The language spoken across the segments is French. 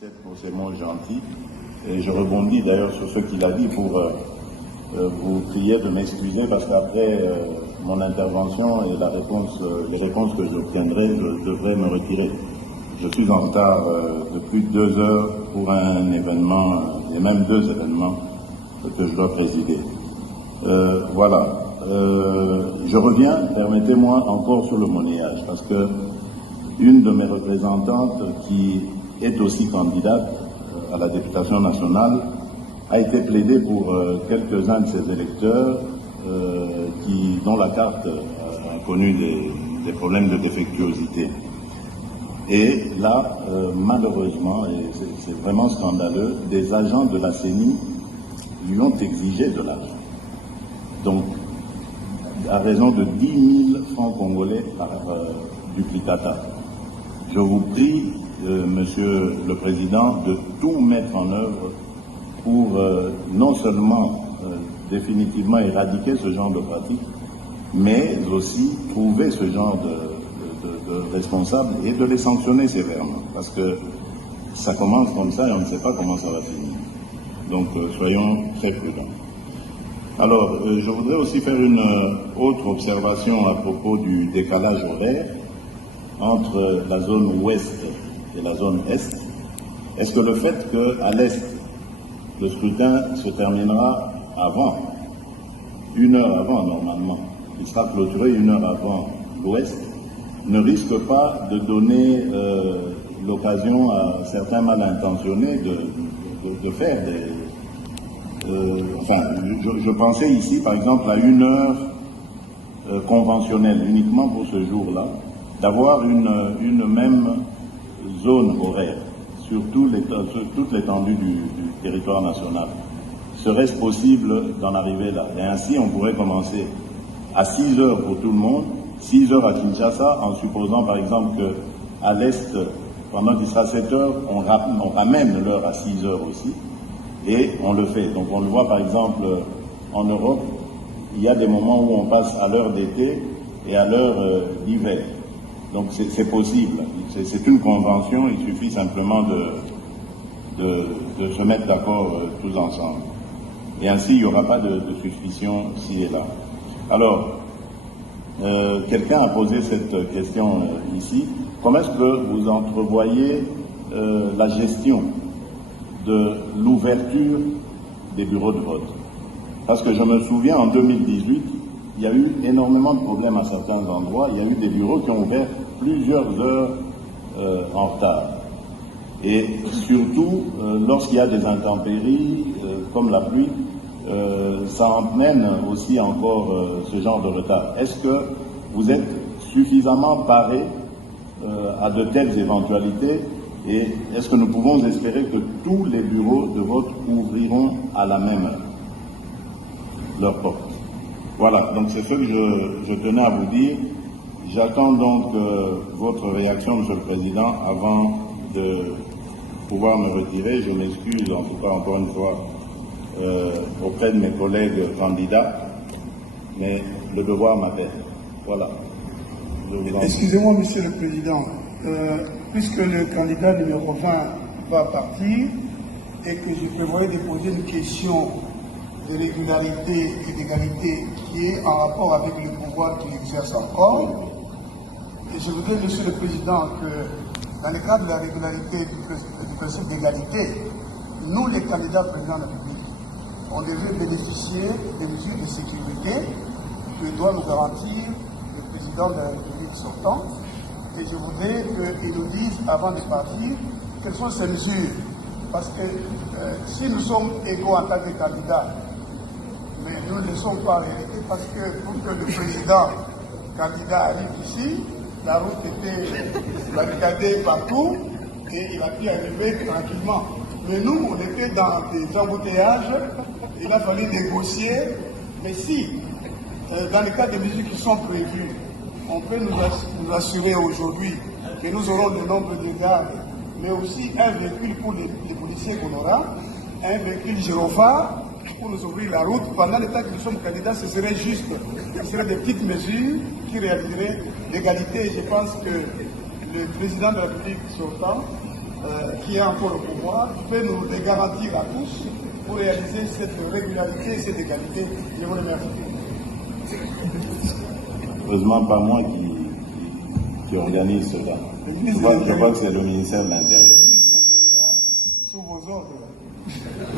Pour ces mots gentils. Et je rebondis d'ailleurs sur ce qu'il a dit pour vous prier de m'excuser parce qu'après mon intervention et les réponses que j'obtiendrai, je devrais me retirer. Je suis en retard de plus de 2 heures pour un événement, et même 2 événements que je dois présider. Voilà. Je reviens, permettez-moi, encore sur le monnayage, parce que une de mes représentantes qui est aussi candidate à la députation nationale a été plaidée pour quelques-uns de ses électeurs dont la carte a connu des problèmes de défectuosité. Et là, malheureusement, et c'est vraiment scandaleux, des agents de la CENI lui ont exigé de l'argent. Donc, à raison de 10 000 francs congolais par duplicata. Je vous prie, Monsieur le Président, de tout mettre en œuvre pour non seulement définitivement éradiquer ce genre de pratique, mais aussi trouver ce genre de responsables et de les sanctionner sévèrement. Parce que ça commence comme ça et on ne sait pas comment ça va finir. Donc soyons très prudents. Alors, je voudrais aussi faire une autre observation à propos du décalage horaire entre la zone ouest et la zone est. Est-ce que le fait qu'à l'est, le scrutin se terminera avant, 1 heure avant normalement, il sera clôturé 1 heure avant l'ouest, ne risque pas de donner l'occasion à certains mal intentionnés de faire des... je pensais ici, par exemple, à 1 heure conventionnelle, uniquement pour ce jour-là, d'avoir une même zone horaire sur toute l'étendue du territoire national. Serait-ce possible d'en arriver là? Et ainsi, on pourrait commencer à 6 heures pour tout le monde, 6 heures à Kinshasa, en supposant, par exemple, qu'à l'Est, pendant qu'il sera 7 heures, on ramène l'heure à 6 heures aussi. Et on le fait. Donc on le voit par exemple en Europe, il y a des moments où on passe à l'heure d'été et à l'heure d'hiver. Donc c'est possible. C'est une convention, il suffit simplement de se mettre d'accord tous ensemble. Et ainsi, il n'y aura pas de suspicion ci et là. Alors, quelqu'un a posé cette question ici. Comment est-ce que vous entrevoyez la gestion de l'ouverture des bureaux de vote? Parce que je me souviens, en 2018, il y a eu énormément de problèmes à certains endroits. Il y a eu des bureaux qui ont ouvert plusieurs heures en retard. Et surtout, lorsqu'il y a des intempéries, comme la pluie, ça emmène aussi encore ce genre de retard. Est-ce que vous êtes suffisamment parés à de telles éventualités? Et est-ce que nous pouvons espérer que tous les bureaux de vote ouvriront à la même heure leurs portes? Voilà, donc c'est ce que je tenais à vous dire. J'attends donc votre réaction, Monsieur le Président, avant de pouvoir me retirer. Je m'excuse, en tout cas, encore une fois, auprès de mes collègues candidats, mais le devoir m'appelle. Voilà. Excusez-moi, Monsieur le Président. Puisque le candidat numéro 20 va partir et que je prévoyais de poser une question de régularité et d'égalité qui est en rapport avec le pouvoir qu'il exerce encore, et je voudrais, Monsieur le Président, que dans le cadre de la régularité du principe d'égalité, nous, les candidats présidents de la République, on devait bénéficier des mesures de sécurité que doit nous garantir le président de la République sortant. Et je voudrais qu'ils nous disent, avant de partir, quelles sont ces mesures. Parce que si nous sommes égaux en tant que candidats, mais nous ne le sommes pas en réalité, parce que pour que le président candidat arrive ici, la route était barricadée partout et il a pu arriver tranquillement. Mais nous, on était dans des embouteillages, il a fallu négocier. Mais si, dans le cas des mesures qui sont prévues, on peut nous assurer aujourd'hui que nous aurons le nombre de gardes, mais aussi un véhicule pour les policiers qu'on aura, un véhicule gyrophare pour nous ouvrir la route. Pendant le temps que nous sommes candidats, ce serait juste. Ce seraient des petites mesures qui réaliseraient l'égalité. Je pense que le président de la République sortant qui a encore le pouvoir peut nous les garantir à tous pour réaliser cette régularité et cette égalité. Je vous remercie. Heureusement, pas moi qui organise cela. Je crois que c'est le ministère de l'Intérieur. Sous vos ordres.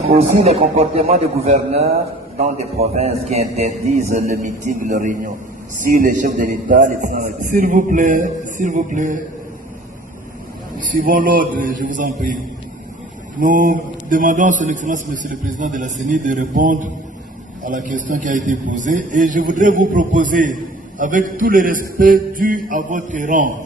Aussi les comportements des gouverneurs dans des provinces qui interdisent le meeting, la réunion. Si les chefs de l'État, les présidents... S'il vous plaît, suivons l'ordre, je vous en prie. Nous demandons à son Excellence, Monsieur le Président de la CENI, de répondre à la question qui a été posée. Et je voudrais vous proposer, avec tout le respect dû à votre rang,